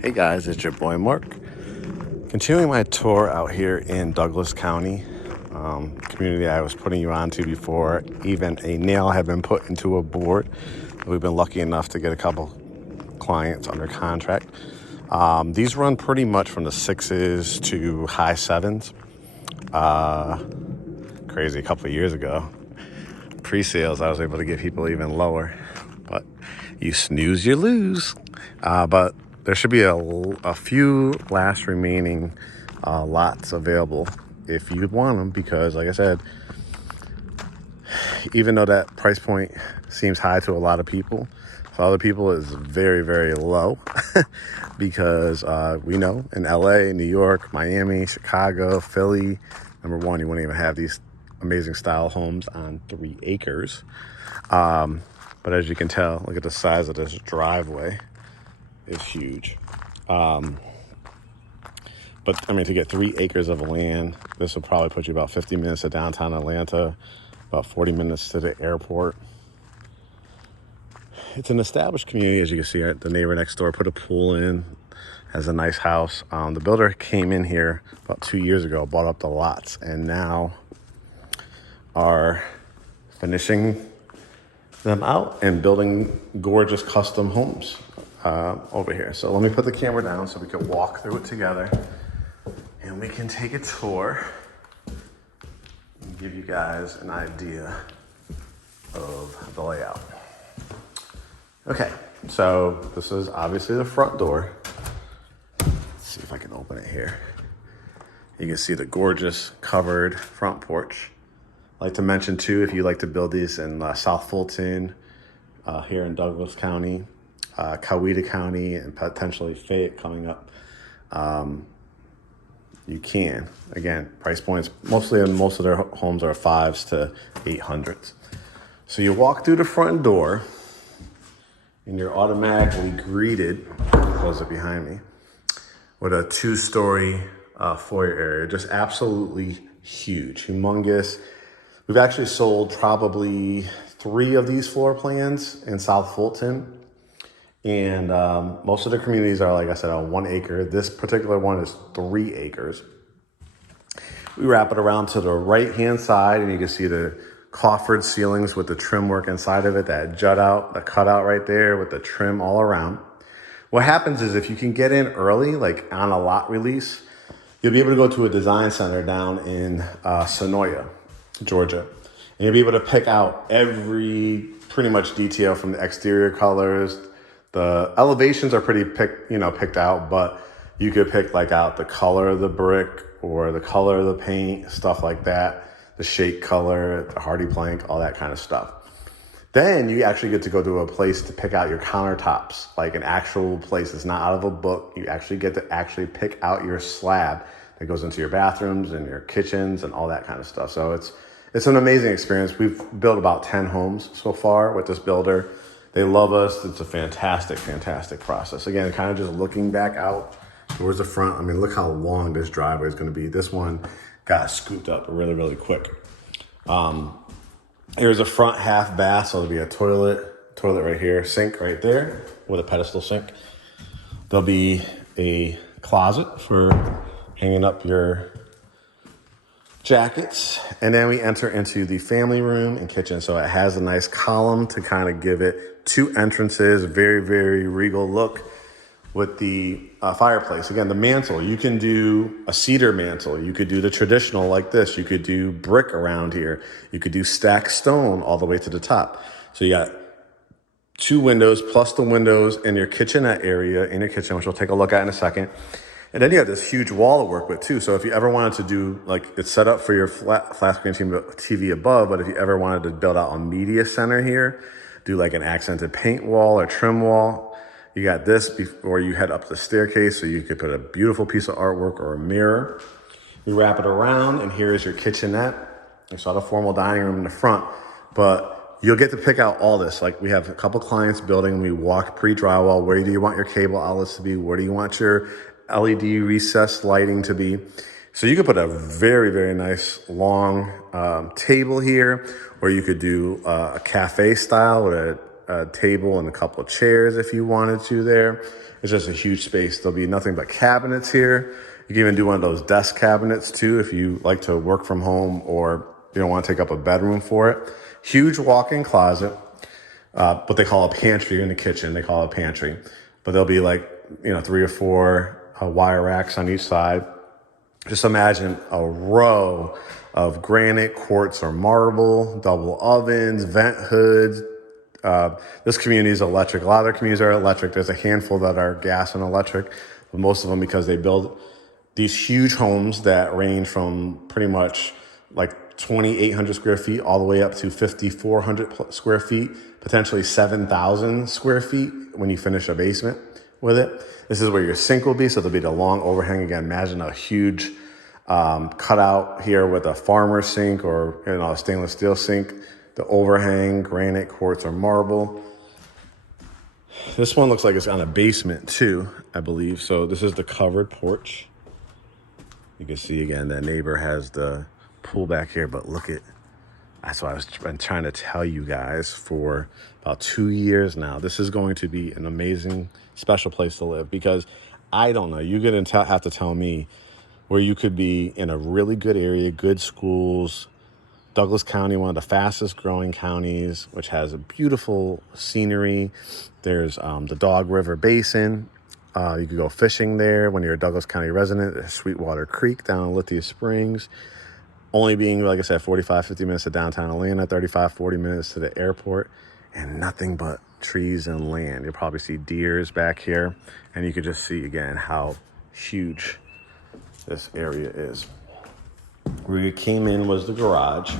Hey guys, it's your boy Mark. Continuing my tour out here in Douglas County, community I was putting you on to before even a nail had been put into a board. We've been lucky enough to get a couple clients under contract. These run pretty much from the 6s to high 7s. Crazy, a couple of years ago, pre-sales I was able to get people even lower, but you snooze, you lose. But there should be a few last remaining lots available if you want them, because like I said, even though that price point seems high to a lot of people, for other people it's very, very low because we know in LA, New York, Miami, Chicago, Philly, number one, you wouldn't even have these amazing style homes on 3 acres. But as you can tell, look at the size of this driveway. It's huge. But I mean, to get 3 acres of land, this will probably put you about 50 minutes to downtown Atlanta, about 40 minutes to the airport. It's an established community, as you can see. The neighbor next door put a pool in, has a nice house. The builder came in here about 2 years ago, bought up the lots, and now are finishing them out and building gorgeous custom homes over here. So let me put the camera down so we can walk through it together and we can take a tour and give you guys an idea of the layout. Okay, so this is obviously the front door. Let's see if I can open it here. You can see the gorgeous covered front porch. I'd like to mention too, if you like to build these in South Fulton, here in Douglas County, Coweta County, and potentially Fayette coming up, you can. Again, price points, most of their homes are 5s to 800s. So you walk through the front door and you're automatically greeted, close it behind me, with a 2-story foyer area. Just absolutely huge, humongous. We've actually sold probably 3 of these floor plans in South Fulton. And most of the communities are, like I said, on 1 acre. This particular one is 3 acres. We wrap it around to the right-hand side, and you can see the coffered ceilings with the trim work inside of it, that jut out, the cutout right there with the trim all around. What happens is if you can get in early, like on a lot release, you'll be able to go to a design center down in Sonoya, Georgia. And you'll be able to pick out every pretty much detail from the exterior colors. The elevations are pretty picked out, but you could pick out the color of the brick or the color of the paint, stuff like that, the shake color, the hardy plank, all that kind of stuff. Then you actually get to go to a place to pick out your countertops, like an actual place. It's not out of a book. You actually get to pick out your slab that goes into your bathrooms and your kitchens and all that kind of stuff. So it's an amazing experience. We've built about 10 homes so far with this builder. They love us. It's a fantastic, fantastic process. Again, kind of just looking back out towards the front. I mean, look how long this driveway is going to be. This one got scooped up really, really quick. Here's a front half bath. So there'll be a toilet right here, sink right there with a pedestal sink. There'll be a closet for hanging up your jackets. And then we enter into the family room and kitchen. So it has a nice column to kind of give it 2 entrances, very, very regal look with the fireplace. Again, the mantle, you can do a cedar mantle. You could do the traditional like this. You could do brick around here. You could do stacked stone all the way to the top. So you got 2 windows plus the windows in your kitchenette area in your kitchen, which we'll take a look at in a second. And then you have this huge wall to work with too. So if you ever wanted to do, it's set up for your flat screen TV above, but if you ever wanted to build out a media center here, do an accented paint wall or trim wall, you got this before you head up the staircase. So you could put a beautiful piece of artwork or a mirror. You wrap it around, and here is your kitchenette. You saw the formal dining room in the front, but you'll get to pick out all this. We have a couple clients building, we walk pre-drywall. Where do you want your cable outlets to be? Where do you want your LED recessed lighting to be? So you could put a very, very nice long table here, or you could do a cafe style with table and a couple of chairs if you wanted to there. It's just a huge space. There'll be nothing but cabinets here. You can even do one of those desk cabinets too if you like to work from home or you don't want to take up a bedroom for it. Huge walk-in closet, what they call a pantry in the kitchen. They call it a pantry. But there'll be like, 3 or 4 wire racks on each side. Just imagine a row of granite, quartz, or marble, double ovens, vent hoods. This community is electric. A lot of their communities are electric. There's a handful that are gas and electric, but most of them because they build these huge homes that range from pretty much like 2,800 square feet all the way up to 5,400 square feet, potentially 7,000 square feet when you finish a basement with it. This is where your sink will be, so there'll be the long overhang. Again, imagine a huge cutout here with a farmer sink or a stainless steel sink. The overhang, granite, quartz, or marble. This one looks like it's on a basement too, I believe. So this is the covered porch. You can see again that neighbor has the pool back here, but look at, that's what I've been trying to tell you guys for about 2 years now. This is going to be an amazing, special place to live because I don't know, you're going to have to tell me where you could be in a really good area, good schools. Douglas County, one of the fastest growing counties, which has a beautiful scenery. There's the Dog River Basin. You could go fishing there when you're a Douglas County resident. There's Sweetwater Creek down in Lithia Springs. Only being, like I said, 45, 50 minutes to downtown Atlanta, 35, 40 minutes to the airport, and nothing but trees and land. You'll probably see deers back here, and you could just see, again, how huge this area is. Where you came in was the garage.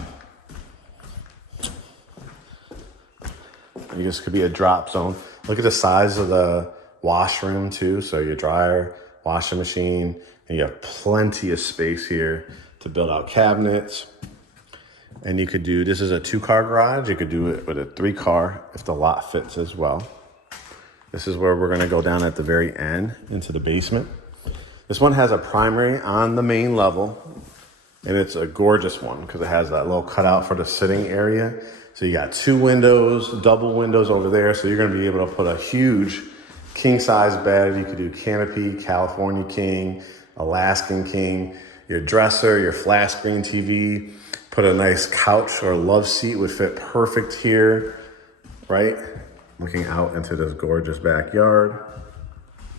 This could be a drop zone. Look at the size of the washroom too. So your dryer, washing machine, and you have plenty of space here to build out cabinets. And you could do, this is a 2-car garage. You could do it with a 3-car if the lot fits as well. This is where we're gonna go down at the very end into the basement. This one has a primary on the main level. And it's a gorgeous one because it has that little cutout for the sitting area. So you got 2 windows, double windows over there. So you're going to be able to put a huge king size bed. You could do canopy, California king, Alaskan king, your dresser, your flat screen TV. Put a nice couch or love seat would fit perfect here, right? Looking out into this gorgeous backyard.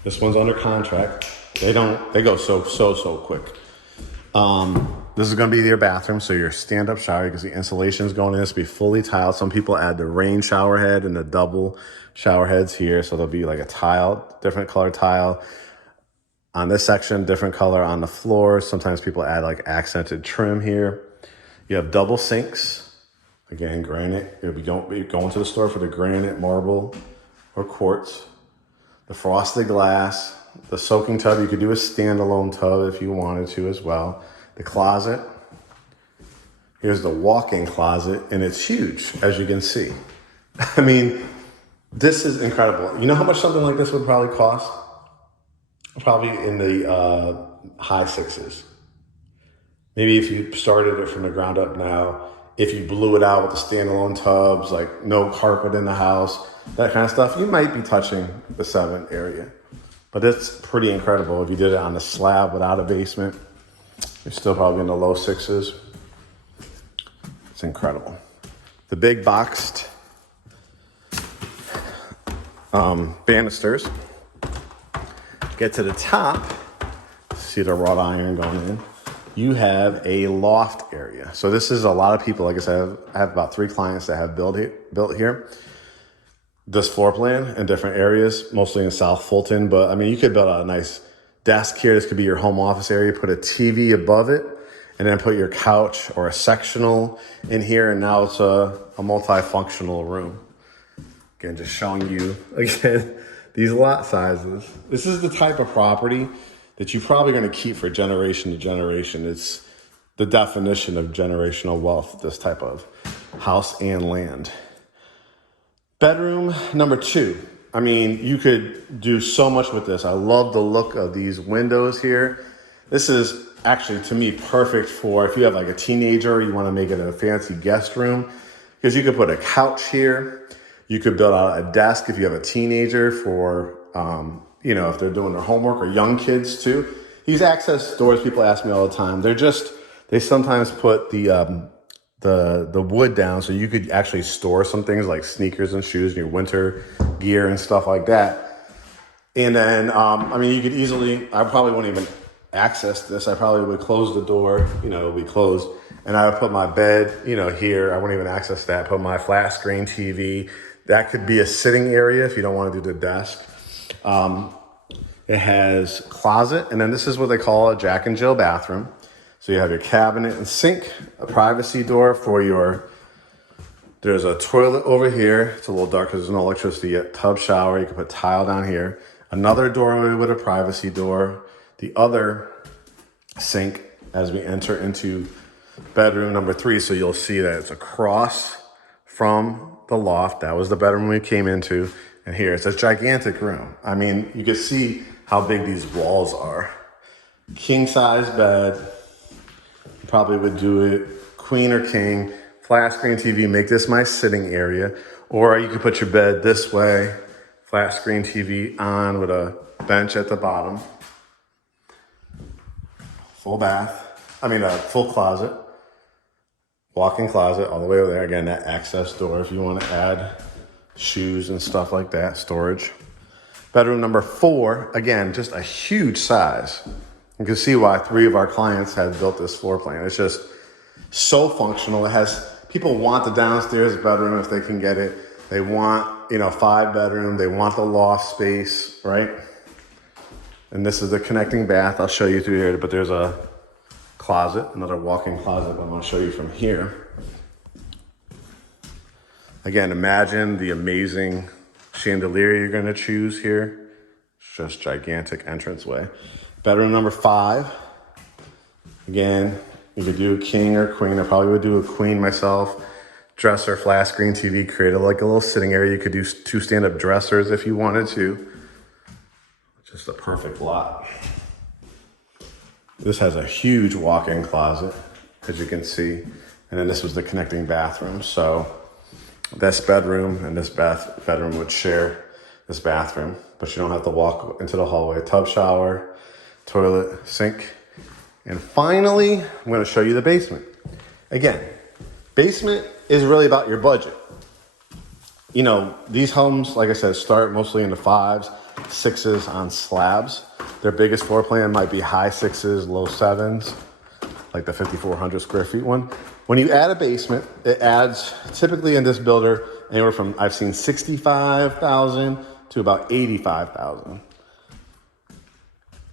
This one's under contract. They go so quick. This is going to be your bathroom, so your stand-up shower, because the insulation is going in. This will be fully tiled. Some people add the rain shower head and the double shower heads here, so there'll be like a tile, different color tile on this section, different color on the floor. Sometimes people add like accented trim here. You have double sinks. Again, granite. You'll be going to the store for the granite, marble, or quartz. The frosted glass. The soaking tub, you could do a standalone tub if you wanted to as well. The closet. Here's the walk-in closet, and it's huge, as you can see. I mean, this is incredible. You know how much something like this would probably cost? Probably in the high 6s. Maybe if you started it from the ground up now, if you blew it out with the standalone tubs, like no carpet in the house, that kind of stuff, you might be touching the 7 area. But it's pretty incredible. If you did it on a slab without a basement, you're still probably in the low 6s. It's incredible. The big boxed banisters get to the top. See the wrought iron going in. You have a loft area. So this is a lot of people. Like I said, I have about 3 clients that have built here. This floor plan in different areas, mostly in South Fulton. But I mean, you could build a nice desk here. This could be your home office area. Put a TV above it, and then put your couch or a sectional in here. And now it's a multifunctional room. Again, just showing you again these lot sizes. This is the type of property that you're probably going to keep for generation to generation. It's the definition of generational wealth. This type of house and land. Bedroom number 2. I mean, you could do so much with this. I love the look of these windows here. This is actually, to me, perfect for if you have like a teenager, you want to make it a fancy guest room, because you could put a couch here. You could build out a desk if you have a teenager for, you know, if they're doing their homework, or young kids too. These access doors, people ask me all the time. They sometimes put the wood down so you could actually store some things like sneakers and shoes and your winter gear and stuff like that. And then, I mean, you could easily, I probably wouldn't even access this. I probably would close the door, you know, it would be closed. And I would put my bed, you know, here. I wouldn't even access that. Put my flat screen TV. That could be a sitting area if you don't want to do the desk. It has closet, and then this is what they call a Jack and Jill bathroom. So you have your cabinet and sink, a privacy door for there's a toilet over here. It's a little dark because there's no electricity yet. Tub shower, you can put tile down here. Another doorway with a privacy door. The other sink as we enter into bedroom number 3. So you'll see that it's across from the loft. That was the bedroom we came into. And here, it's a gigantic room. I mean, you can see how big these walls are. King size bed. You probably would do it queen or king. Flat screen TV, make this my sitting area. Or you could put your bed this way. Flat screen TV on with a bench at the bottom. Full bath. I mean, a full closet. Walk-in closet all the way over there. Again, that access door if you want to add shoes and stuff like that, storage. Bedroom number 4, again, just a huge size. You can see why 3 of our clients have built this floor plan. It's just so functional. It has, people want the downstairs bedroom if they can get it. They want, you know, 5 bedroom. They want the loft space, right? And this is the connecting bath. I'll show you through here, but there's a closet, another walk-in closet, but I'm gonna show you from here. Again, imagine the amazing chandelier you're gonna choose here. It's just gigantic entranceway. Bedroom number 5. Again, you could do a king or queen. I probably would do a queen myself. Dresser, flat screen TV, create like a little sitting area. You could do 2 stand-up dressers if you wanted to. Just a perfect lot. This has a huge walk-in closet, as you can see. And then this was the connecting bathroom. So this bedroom and this bedroom would share this bathroom, but you don't have to walk into the hallway. Tub shower, toilet, sink. And finally, I'm gonna show you the basement. Again, basement is really about your budget. You know, these homes, like I said, start mostly in the 5s, 6s on slabs. Their biggest floor plan might be high 6s, low 7s, like the 5,400 square feet one. When you add a basement, it adds, typically in this builder, anywhere from, I've seen 65,000 to about 85,000.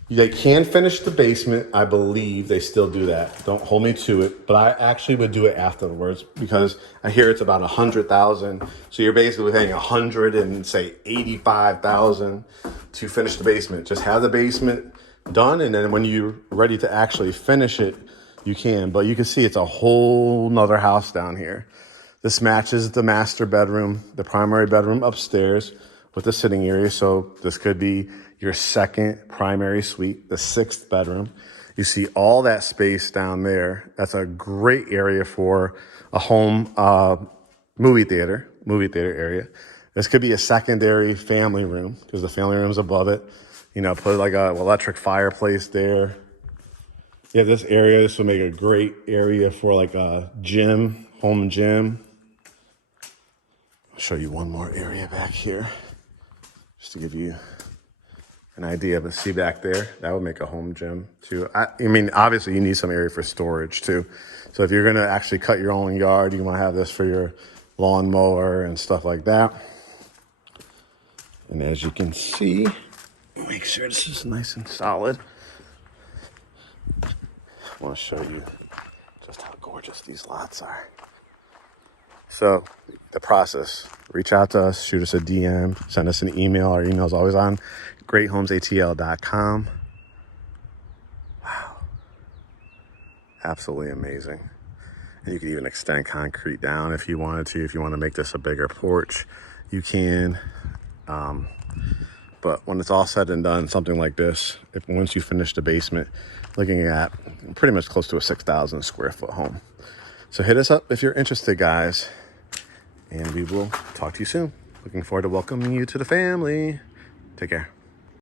They can finish the basement. I believe they still do that. Don't hold me to it, but I actually would do it afterwards because I hear it's about 100,000. So you're basically paying 100 and say 85,000 to finish the basement. Just have the basement done, and then when you're ready to actually finish it, you can. But you can see it's a whole nother house down here. This matches the master bedroom, the primary bedroom upstairs with the sitting area. So this could be your second primary suite, the 6th bedroom. You see all that space down there. That's a great area for a home movie theater area. This could be a secondary family room because the family room's above it. You know, put like a electric fireplace there. You have this area. This would make a great area for like a gym, home gym. I'll show you one more area back here just to give you an idea. But see back there, that would make a home gym too. I mean, obviously you need some area for storage too. So if you're gonna actually cut your own yard, you wanna have this for your lawnmower and stuff like that. And as you can see, make sure this is nice and solid. I wanna show you just how gorgeous these lots are. So the process, reach out to us, shoot us a DM, send us an email. Our email is always on GreatHomesATL.com. Wow. Absolutely amazing. And you can even extend concrete down if you wanted to. If you want to make this a bigger porch, you can. But when it's all said and done, something like this, once you finish the basement, looking at pretty much close to a 6,000 square foot home. So hit us up if you're interested, guys, and we will talk to you soon. Looking forward to welcoming you to the family. Take care.